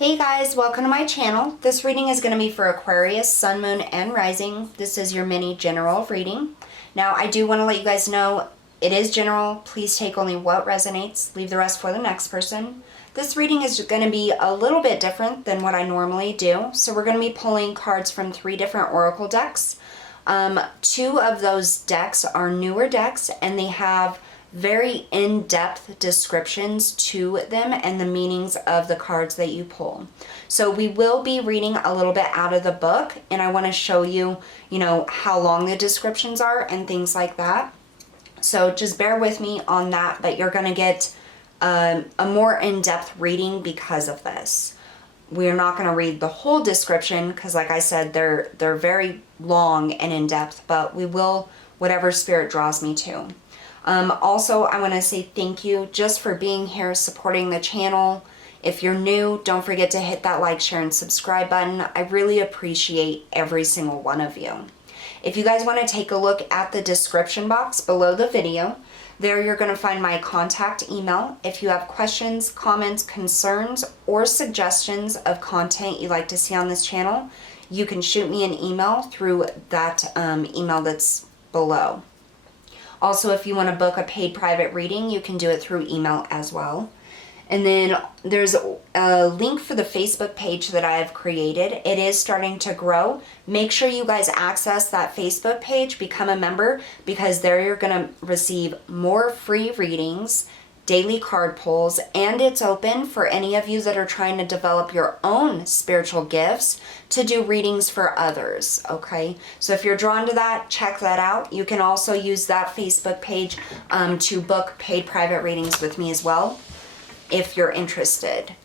Hey guys, welcome to my channel. This reading is going to be for Aquarius, Sun, Moon, and Rising. This is your mini general reading. Now, I do want to let you guys know it is general. Please take only what resonates. Leave the rest for the next person. This reading is going to be a little bit different than what I normally do. So we're going to be pulling cards from 3 different oracle decks. 2 of those decks are newer decks, and they have very in-depth descriptions to them and the meanings of the cards that you pull. So we will be reading a little bit out of the book, and I want to show you, how long the descriptions are and things like that. So just bear with me on that, but you're going to get a more in-depth reading because of this. We're not going to read the whole description because, like I said, they're very long and in-depth, but we will, whatever spirit draws me to. Also, I want to say thank you just for being here, supporting the channel. If you're new, don't forget to hit that like, share, and subscribe button. I really appreciate every single one of you. If you guys want to take a look at the description box below the video, there you're going to find my contact email. If you have questions, comments, concerns, or suggestions of content you'd like to see on this channel, you can shoot me an email through that email that's below. Also, if you want to book a paid private reading, you can do it through email as well. And then there's a link for the Facebook page that I have created. It is starting to grow. Make sure you guys access that Facebook page, become a member, because there you're going to receive more free readings, daily card pulls, and it's open for any of you that are trying to develop your own spiritual gifts to do readings for others, okay? So if you're drawn to that, check that out. You can also use that Facebook page to book paid private readings with me as well, if you're interested.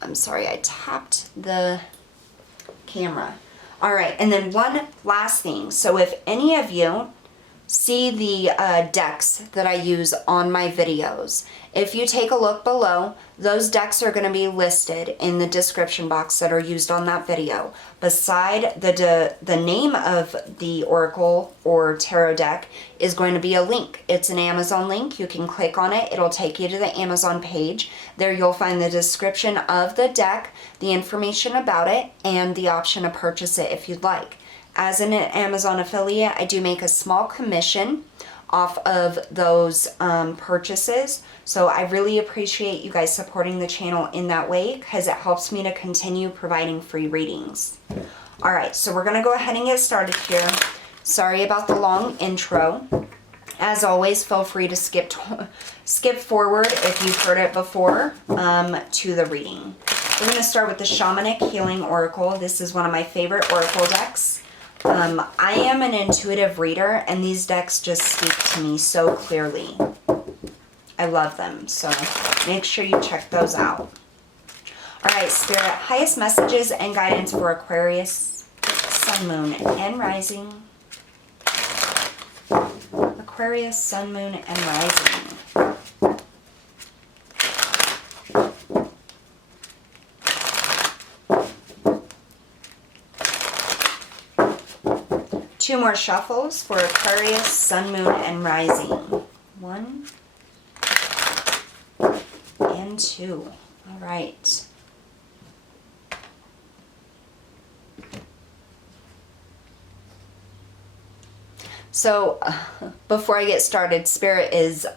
I'm sorry, I tapped the camera. All right, and then one last thing. So if any of you see the decks that I use on my videos, if you take a look below, those decks are going to be listed in the description box that are used on that video. Beside the name of the oracle or tarot deck is going to be a link. It's an Amazon link. You can click on it. It'll take you to the Amazon page. There you'll find the description of the deck, the information about it, and the option to purchase it if you'd like. As an Amazon affiliate, I do make a small commission off of those purchases. So I really appreciate you guys supporting the channel in that way because it helps me to continue providing free readings. All right, so we're going to go ahead and get started here. Sorry about the long intro. As always, feel free to skip forward if you've heard it before to the reading. We're going to start with the Shamanic Healing Oracle. This is one of my favorite oracle decks. I am an intuitive reader, and these decks just speak to me so clearly. I love them, so make sure you check those out. All right, Spirit, highest messages and guidance for Aquarius, Sun, Moon, and Rising. Aquarius, Sun, Moon, and Rising. Two more shuffles for Aquarius, Sun, Moon, and Rising. 1 and 2. All right. So before I get started, Spirit is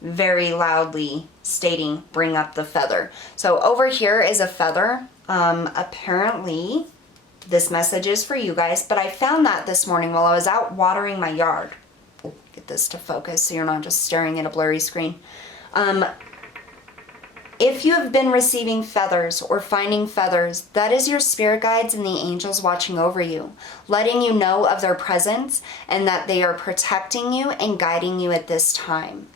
very loudly stating, bring up the feather. So over here is a feather. Apparently this message is for you guys, but I found that this morning while I was out watering my yard. Get this to focus so you're not just staring at a blurry screen. If you have been receiving feathers or finding feathers, that is your spirit guides and the angels watching over you, letting you know of their presence and that they are protecting you and guiding you at this time.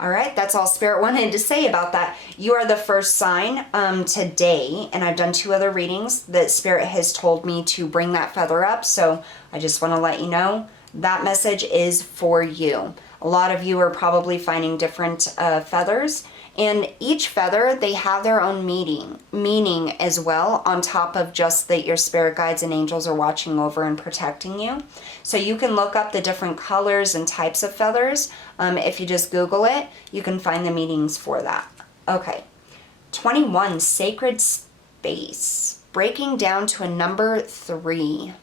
All right, that's all Spirit wanted to say about that. You are the first sign today, and I've done 2 other readings that Spirit has told me to bring that feather up, so I just want to let you know that message is for you. A lot of you are probably finding different feathers, and each feather, they have their own meaning as well, on top of just that your spirit guides and angels are watching over and protecting you. So you can look up the different colors and types of feathers. If you just Google it, you can find the meanings for that. Okay. 21, sacred space. Breaking down to a number 3.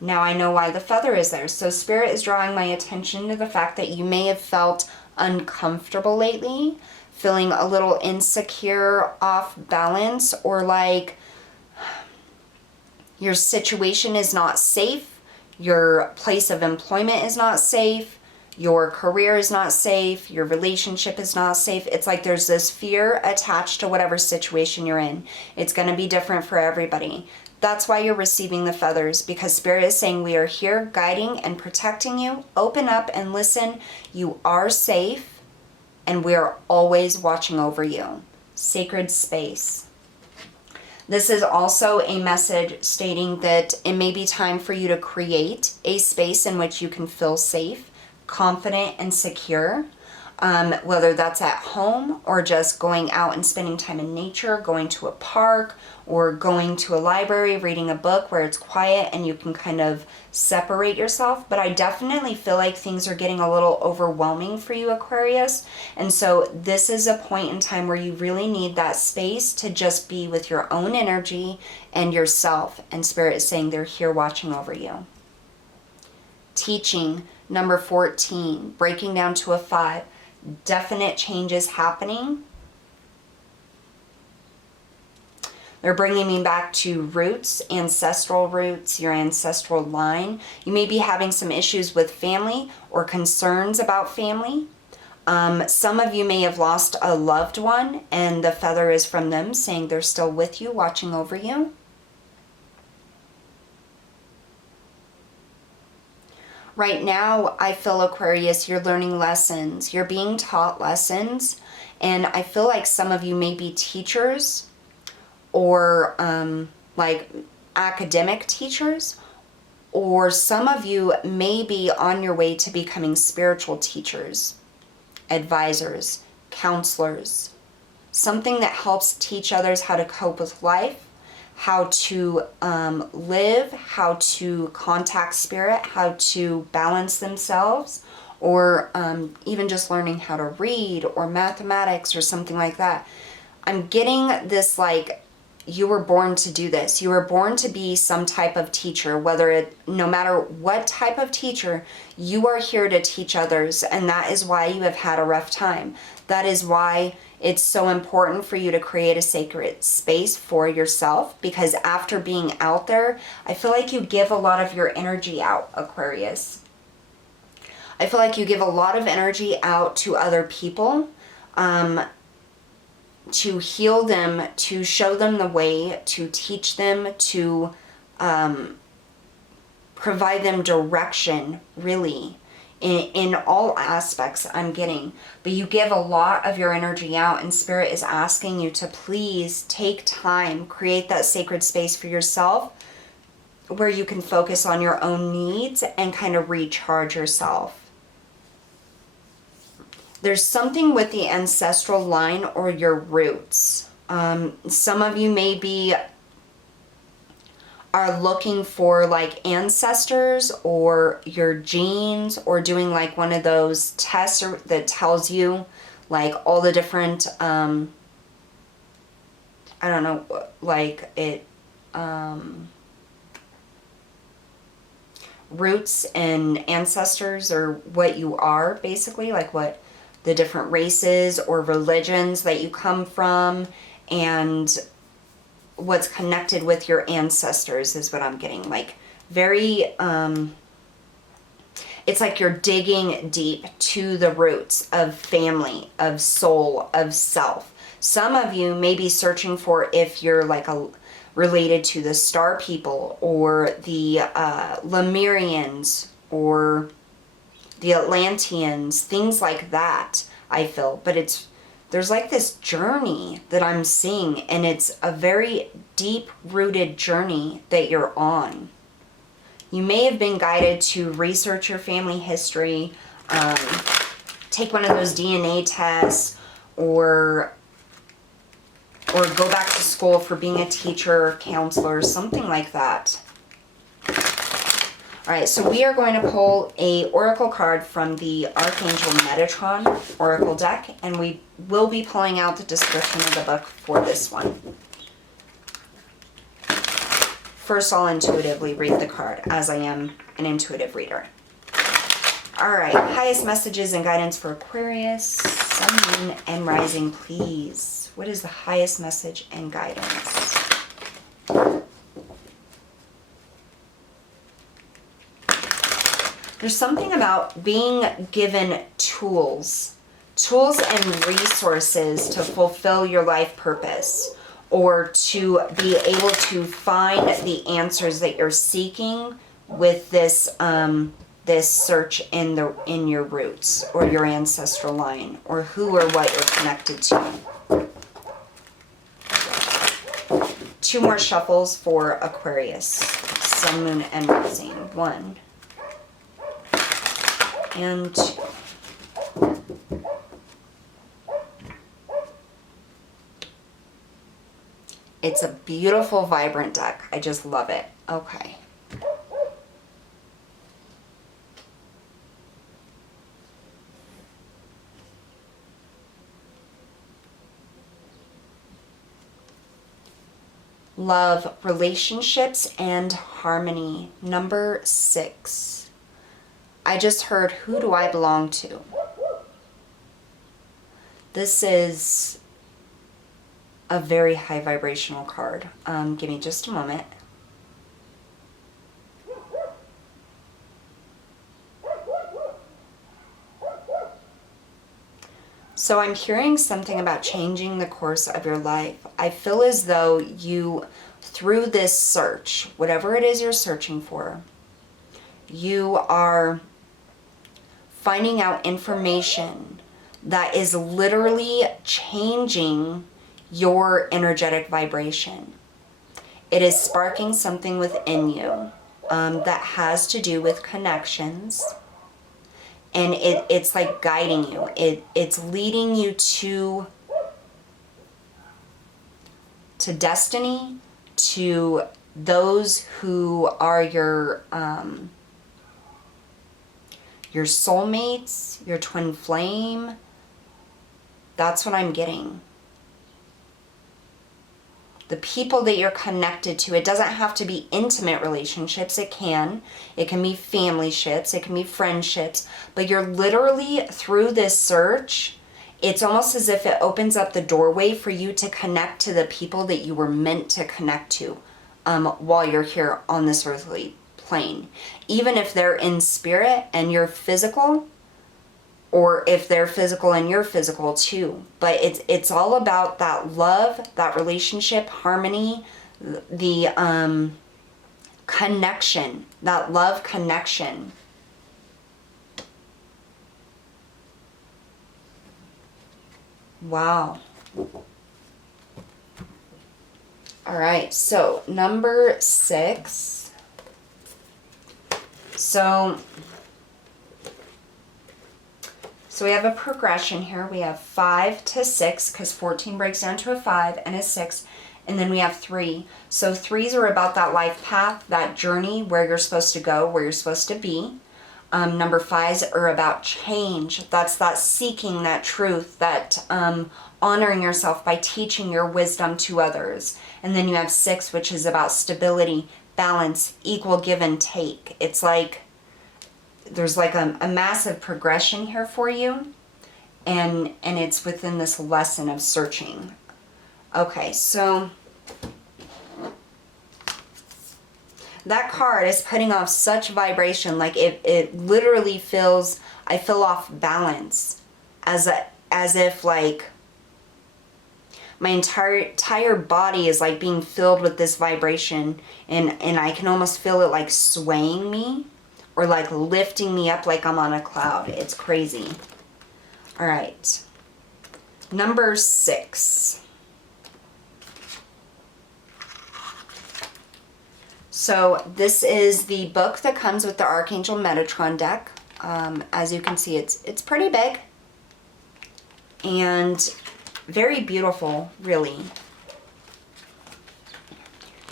Now I know why the feather is there. So Spirit is drawing my attention to the fact that you may have felt uncomfortable lately, feeling a little insecure, off balance, or like your situation is not safe, your place of employment is not safe, your career is not safe, your relationship is not safe. It's like there's this fear attached to whatever situation you're in. It's going to be different for everybody. That's why you're receiving the feathers, because Spirit is saying we are here guiding and protecting you. Open up and listen. You are safe, and we are always watching over you. Sacred space. This is also a message stating that it may be time for you to create a space in which you can feel safe, confident, and secure. Whether that's at home or just going out and spending time in nature, going to a park or going to a library, reading a book where it's quiet and you can kind of separate yourself. But I definitely feel like things are getting a little overwhelming for you, Aquarius. And so this is a point in time where you really need that space to just be with your own energy and yourself. And Spirit is saying they're here watching over you. Teaching, number 14, breaking down to a 5. Definite changes happening. They're bringing me back to roots, ancestral roots, your ancestral line. You may be having some issues with family or concerns about family. Some of you may have lost a loved one, and the feather is from them saying they're still with you, watching over you. Right now, I feel, Aquarius, you're learning lessons. You're being taught lessons. And I feel like some of you may be teachers or like academic teachers. Or some of you may be on your way to becoming spiritual teachers, advisors, counselors. Something that helps teach others how to cope with life, how to live, how to contact spirit, how to balance themselves, or even just learning how to read or mathematics or something like that. I'm getting this like you were born to do this. You were born to be some type of teacher, no matter what type of teacher, you are here to teach others, and that is why you have had a rough time. That is why it's so important for you to create a sacred space for yourself, because after being out there, I feel like you give a lot of your energy out, Aquarius. I feel like you give a lot of energy out to other people, to heal them, to show them the way, to teach them, to provide them direction, really. In all aspects I'm getting. But you give a lot of your energy out, and Spirit is asking you to please take time, create that sacred space for yourself where you can focus on your own needs and kind of recharge yourself. There's something with the ancestral line or your roots. Some of you maybe are looking for like ancestors or your genes, or doing like one of those tests that tells you like all the different I don't know, like it roots and ancestors, or what you are basically, like what the different races or religions that you come from, and what's connected with your ancestors is what I'm getting. Like very, it's like you're digging deep to the roots of family, of soul, of self. Some of you may be searching for if you're like related to the Star People or the Lemurians or the Atlanteans, things like that, I feel. But there's like this journey that I'm seeing, and it's a very deep-rooted journey that you're on. You may have been guided to research your family history, take one of those DNA tests, or go back to school for being a teacher or counselor, something like that. All right, so we are going to pull a oracle card from the Archangel Metatron oracle deck, and we will be pulling out the description of the book for this one. First, I'll intuitively read the card, as I am an intuitive reader. All right, highest messages and guidance for Aquarius, Sun, Moon, and Rising, please. What is the highest message and guidance? There's something about being given tools and resources to fulfill your life purpose, or to be able to find the answers that you're seeking with this this search in your roots or your ancestral line, or who or what you're connected to. 2 more shuffles for Aquarius, Sun, Moon, and Rising. 1 and 2. It's a beautiful, vibrant deck. I just love it. Okay. Love, relationships, and harmony. Number 6. I just heard, who do I belong to? This is a very high vibrational card. Give me just a moment. So I'm hearing something about changing the course of your life. I feel as though you, through this search, whatever it is you're searching for, you are finding out information that is literally changing your energetic vibration. It is sparking something within you that has to do with connections. And it's like guiding you. It's leading you to destiny, to those who are your soulmates, your twin flame. That's what I'm getting. The people that you're connected to. It doesn't have to be intimate relationships. It can be family ships. It can be friendships. But you're literally, through this search, it's almost as if it opens up the doorway for you to connect to the people that you were meant to connect to while you're here on this earthly plane. Even if they're in spirit and you're physical, or if they're physical and you're physical too. But it's all about that love, that relationship, harmony, the connection, that love connection. Wow. All right, so number 6. So we have a progression here. We have 5 to 6, because 14 breaks down to a 5 and a 6. And then we have 3. So 3s are about that life path, that journey, where you're supposed to go, where you're supposed to be. Number 5s are about change. That's that seeking that truth, that honoring yourself by teaching your wisdom to others. And then you have 6, which is about stability, balance, equal give and take. It's like there's like a massive progression here for you, and it's within this lesson of searching. Okay, so that card is putting off such vibration, like it literally feels, I feel off balance, as if like my entire body is like being filled with this vibration, and I can almost feel it like swaying me, or like lifting me up like I'm on a cloud. It's crazy. All right. Number 6. So this is the book that comes with the Archangel Metatron deck. As you can see, it's pretty big and very beautiful, really.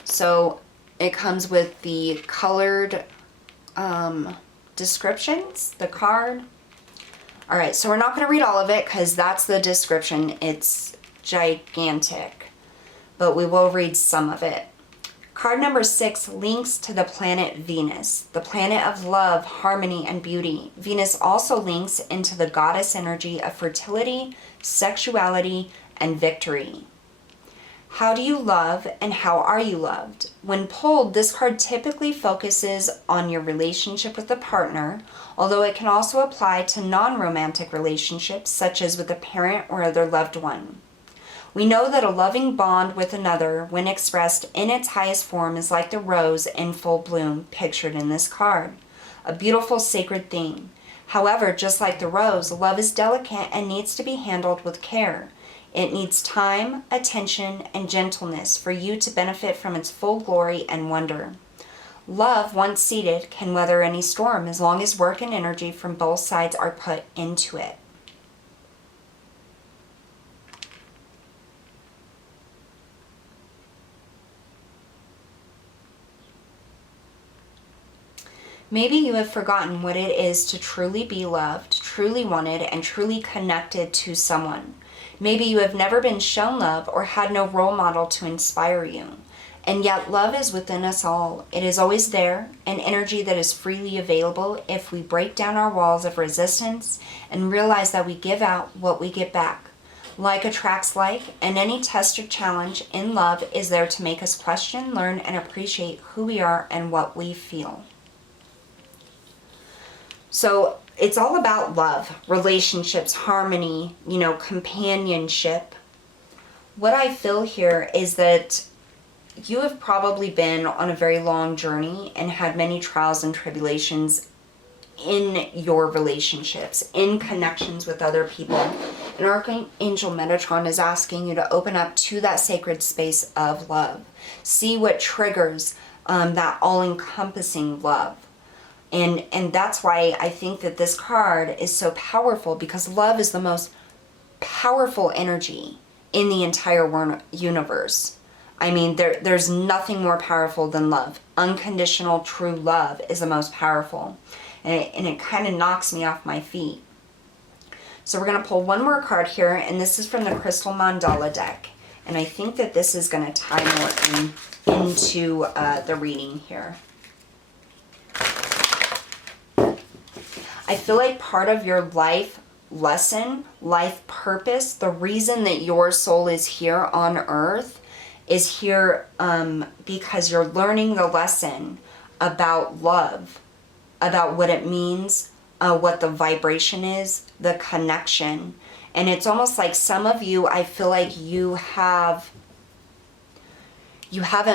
So it comes with the colored descriptions, the card. All right, so we're not going to read all of it because that's the description. It's gigantic, but we will read some of it. Card number 6 links to the planet Venus, the planet of love, harmony, and beauty. Venus also links into the goddess energy of fertility, sexuality, and victory. How do you love and how are you loved? When pulled, this card typically focuses on your relationship with a partner, although it can also apply to non-romantic relationships, such as with a parent or other loved one. We know that a loving bond with another, when expressed in its highest form, is like the rose in full bloom pictured in this card, a beautiful sacred thing. However, just like the rose, love is delicate and needs to be handled with care. It needs time, attention, and gentleness for you to benefit from its full glory and wonder. Love, once seated, can weather any storm as long as work and energy from both sides are put into it. Maybe you have forgotten what it is to truly be loved, truly wanted, and truly connected to someone. Maybe you have never been shown love or had no role model to inspire you. And yet love is within us all. It is always there, an energy that is freely available if we break down our walls of resistance and realize that we give out what we get back. Like attracts like, and any test or challenge in love is there to make us question, learn, and appreciate who we are and what we feel. So it's all about love, relationships, harmony, companionship. What I feel here is that you have probably been on a very long journey and had many trials and tribulations in your relationships, in connections with other people. And Archangel Metatron is asking you to open up to that sacred space of love. See what triggers that all-encompassing love. And that's why I think that this card is so powerful, because love is the most powerful energy in the entire universe. I mean, there's nothing more powerful than love. Unconditional, true love is the most powerful. And it kind of knocks me off my feet. So we're going to pull one more card here, and this is from the Crystal Mandala deck. And I think that this is going to tie more into the reading here. I feel like part of your life lesson, life purpose, the reason that your soul is here on earth is here because you're learning the lesson about love, about what it means, what the vibration is, the connection. And it's almost like some of you, I feel like you haven't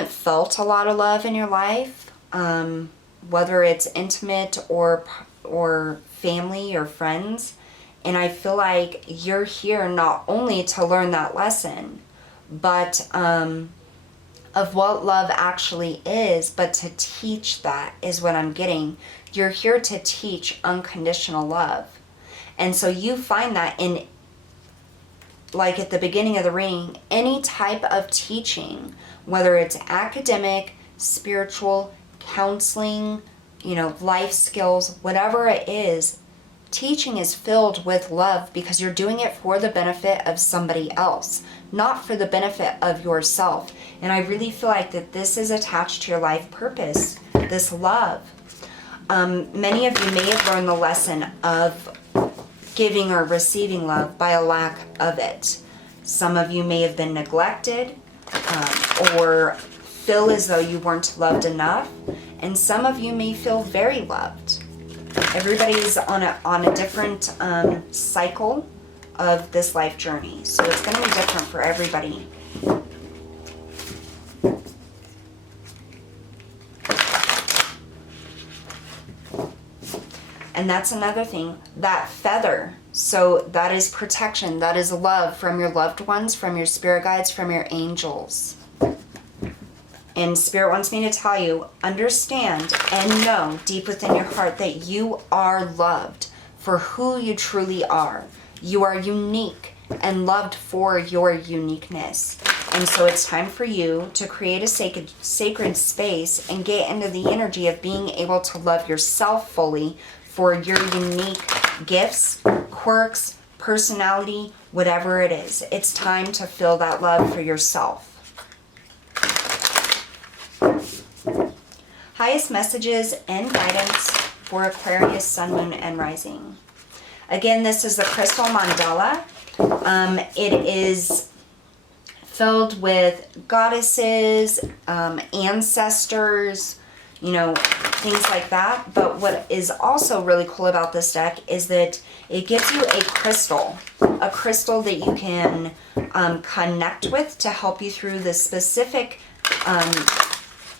felt a lot of love in your life, whether it's intimate or family or friends. And I feel like you're here not only to learn that lesson, but of what love actually is, but to teach that is what I'm getting. You're here to teach unconditional love. And so you find that in, like at the beginning of the reading, any type of teaching, whether it's academic, spiritual, counseling, life skills, whatever it is, teaching is filled with love because you're doing it for the benefit of somebody else, not for the benefit of yourself. And I really feel like that this is attached to your life purpose, this love. Many of you may have learned the lesson of giving or receiving love by a lack of it. Some of you may have been neglected or feel as though you weren't loved enough. And some of you may feel very loved. Everybody's on a different cycle of this life journey. So it's going to be different for everybody. And that's another thing, that feather. So that is protection. That is love from your loved ones, from your spirit guides, from your angels. And Spirit wants me to tell you, understand and know deep within your heart that you are loved for who you truly are. You are unique and loved for your uniqueness. And so it's time for you to create a sacred space and get into the energy of being able to love yourself fully for your unique gifts, quirks, personality, whatever it is. It's time to feel that love for yourself. Highest messages and guidance for Aquarius, Sun, Moon, and Rising. Again, this is the crystal mandala. It is filled with goddesses, ancestors, you know, things like that. But what is also really cool about this deck is that it gives you a crystal that you can connect with to help you through the specific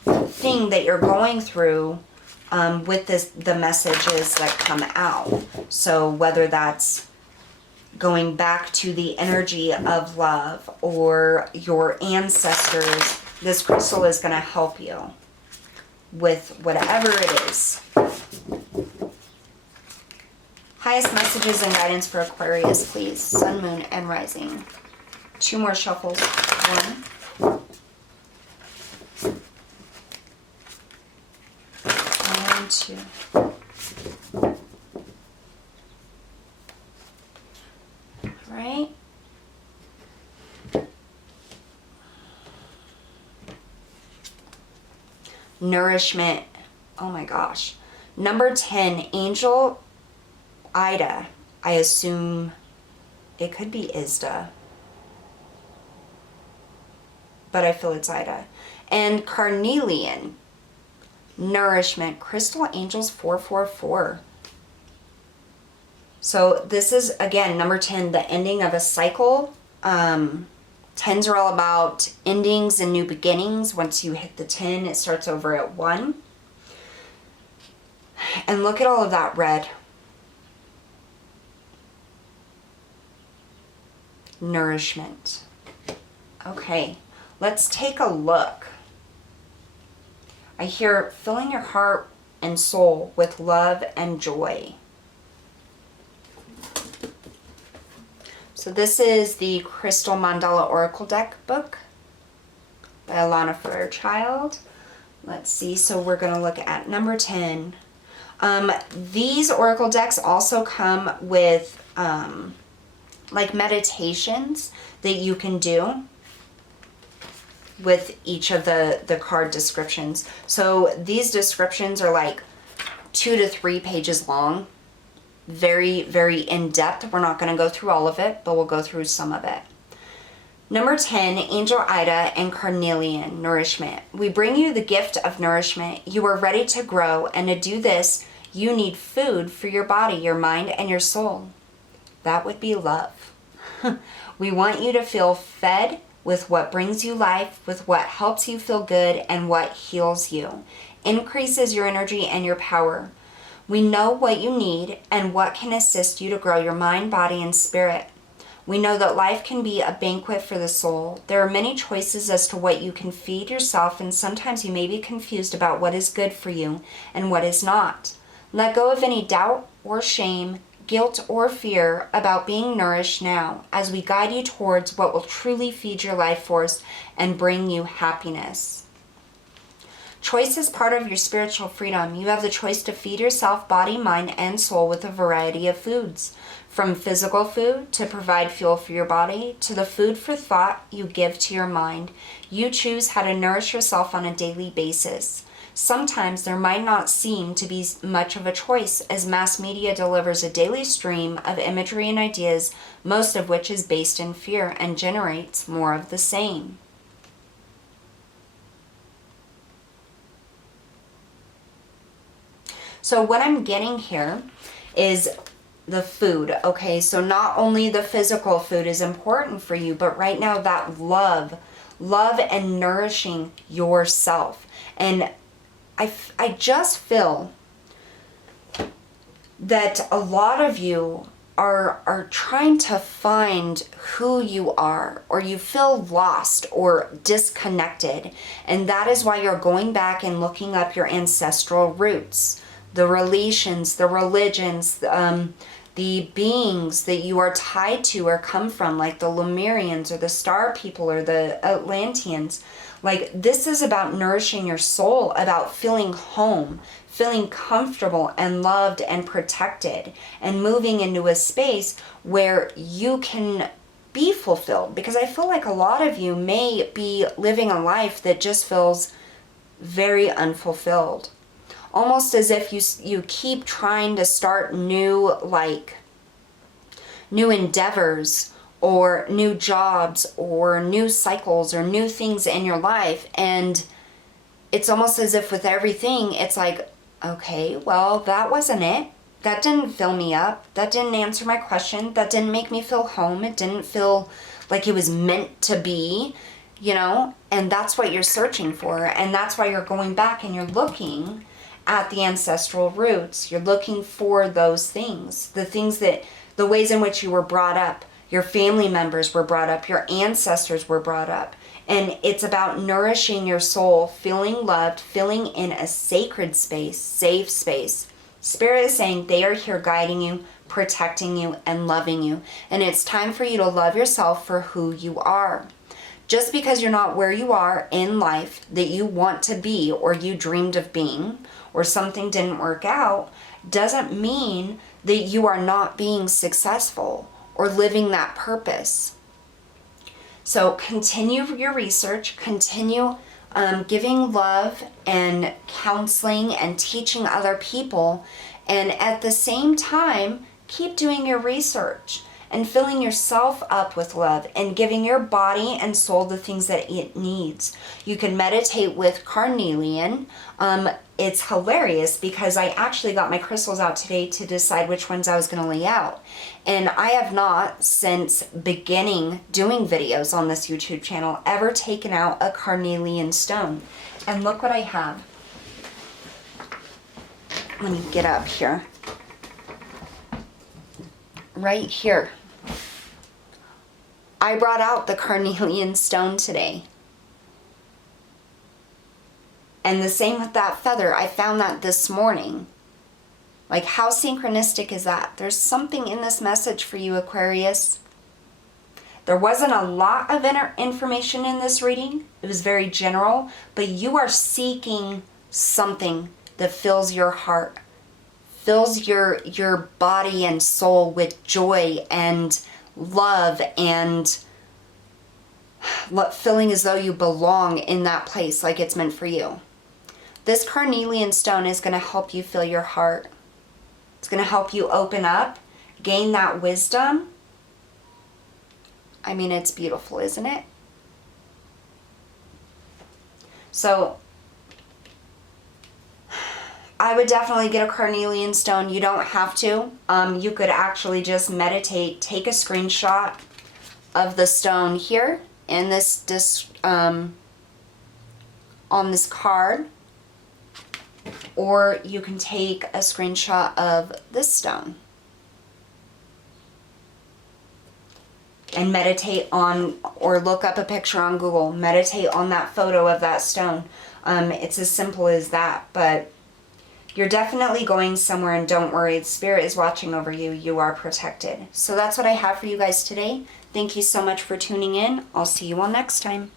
thing that you're going through with the messages that come out. So whether that's going back to the energy of love or your ancestors, this crystal is going to help you with whatever it is. Highest messages and guidance for Aquarius, please. Sun, Moon, and Rising. 2 more shuffles. 1. And 2. Right? Nourishment. Oh my gosh. Number 10, Angel Ida. I assume it could be Isda, but I feel it's Ida. And Carnelian. Nourishment. Crystal Angels 444. So this is, again, number 10, the ending of a cycle. 10s are all about endings and new beginnings. Once you hit the 10, it starts over at 1. And look at all of that red. Nourishment. Okay, let's take a look. I hear filling your heart and soul with love and joy. So this is the Crystal Mandala Oracle Deck book by Alana Fairchild. Let's see, so we're going to look at number 10. These Oracle decks also come with like meditations that you can do with each of the card descriptions. So these descriptions are like 2 to 3 pages long. Very, very in-depth. We're not going to go through all of it, but we'll go through some of it. Number 10, Angel Ida and Carnelian, Nourishment. We bring you the gift of nourishment. You are ready to grow, and to do this, you need food for your body, your mind, and your soul. That would be love. We want you to feel fed with what brings you life, with what helps you feel good, and what heals you, increases your energy and your power. We know what you need and what can assist you to grow your mind, body, and spirit. We know that life can be a banquet for the soul. There are many choices as to what you can feed yourself, and sometimes you may be confused about what is good for you and what is not. Let go of any doubt or shame, guilt or fear about being nourished now as we guide you towards what will truly feed your life force and bring you happiness. Choice is part of your spiritual freedom. You have the choice to feed yourself, body, mind, and soul with a variety of foods. From physical food to provide fuel for your body, to the food for thought you give to your mind, you choose how to nourish yourself on a daily basis. Sometimes there might not seem to be much of a choice, as mass media delivers a daily stream of imagery and ideas, most of which is based in fear and generates more of the same. So what I'm getting here is the food, okay? So not only the physical food is important for you, but right now that love and nourishing yourself. And I just feel that a lot of you are trying to find who you are, or you feel lost or disconnected. And that is why you're going back and looking up your ancestral roots, the relations, the religions, the beings that you are tied to or come from, like the Lemurians or the Star People or the Atlanteans. Like, this is about nourishing your soul, about feeling home, feeling comfortable and loved and protected, and moving into a space where you can be fulfilled. Because I feel like a lot of you may be living a life that just feels very unfulfilled. Almost as if you keep trying to start new endeavors or new jobs or new cycles or new things in your life, and it's almost as if with everything it's like, okay, well, that wasn't it. That didn't fill me up. That didn't answer my question. That didn't make me feel home. It didn't feel like it was meant to be, you know? And that's what you're searching for. And that's why you're going back and you're looking at the ancestral roots. You're looking for those things, the ways in which you were brought up, your family members were brought up, your ancestors were brought up. And it's about nourishing your soul, feeling loved, feeling in a sacred space, safe space. Spirit is saying they are here guiding you, protecting you, and loving you. And it's time for you to love yourself for who you are. Just because you're not where you are in life that you want to be or you dreamed of being, or something didn't work out, doesn't mean that you are not being successful or living that purpose. So continue your research, continue giving love and counseling and teaching other people, and at the same time, keep doing your research and filling yourself up with love and giving your body and soul the things that it needs. You can meditate with carnelian. It's hilarious because I actually got my crystals out today to decide which ones I was going to lay out. And I have not, since beginning doing videos on this YouTube channel, ever taken out a carnelian stone. And look what I have. Let me get up here. Right here. I brought out the carnelian stone today. And the same with that feather. I found that this morning. Like, how synchronistic is that? There's something in this message for you, Aquarius. There wasn't a lot of information in this reading. It was very general. But you are seeking something that fills your heart, fills your body and soul with joy and love, and feeling as though you belong in that place, like it's meant for you. This carnelian stone is going to help you fill your heart. It's going to help you open up, gain that wisdom. I mean, it's beautiful, isn't it? So I would definitely get a carnelian stone. You don't have to. You could actually just meditate, take a screenshot of the stone here in this on this card, or you can take a screenshot of this stone and meditate on, or look up a picture on Google, meditate on that photo of that stone. It's as simple as that, but you're definitely going somewhere, and don't worry, Spirit is watching over you. You are protected. So that's what I have for you guys today. Thank you so much for tuning in. I'll see you all next time.